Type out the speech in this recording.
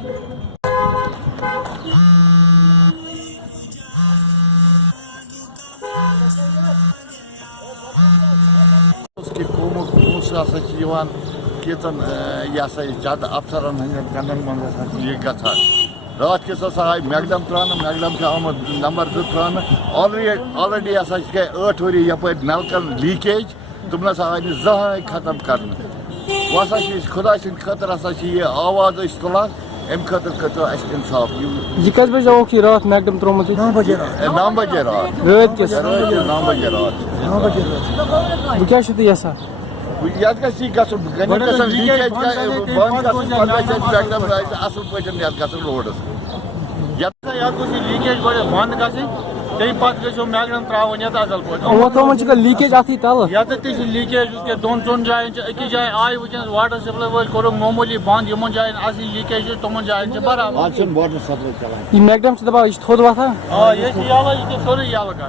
उसकी कौमों किचन यह जद अफसरन कन मन यह गा रात किस आई मैगडम त्रान मैगडम आमद number 2 त्रान already 8 worry yup नलकन leakage तुम आई जहां खत्म कर वह खुदा सद खतर यह आवाज तुलान अम खतर करो इंसाफ यह कत बजे आव रात मैगडम त्रोमुत 9 बजे रात रात किस 9 बजे रात वह क्या यसा यह गन लीकेज बंद असल पे रोडस लीकेज गो बंद गई पे मैगडम त्रावन असल पे लीकेज अथी तल ये लीकेज दोन चोन जायन अकिस जाए आय वह वाटर सप्लाई वो कोर मामूली बंद इन जायन असली लीकेज तुम जायन बराबर मैगडम दपा यह थोद वथान ये सोरे यल ग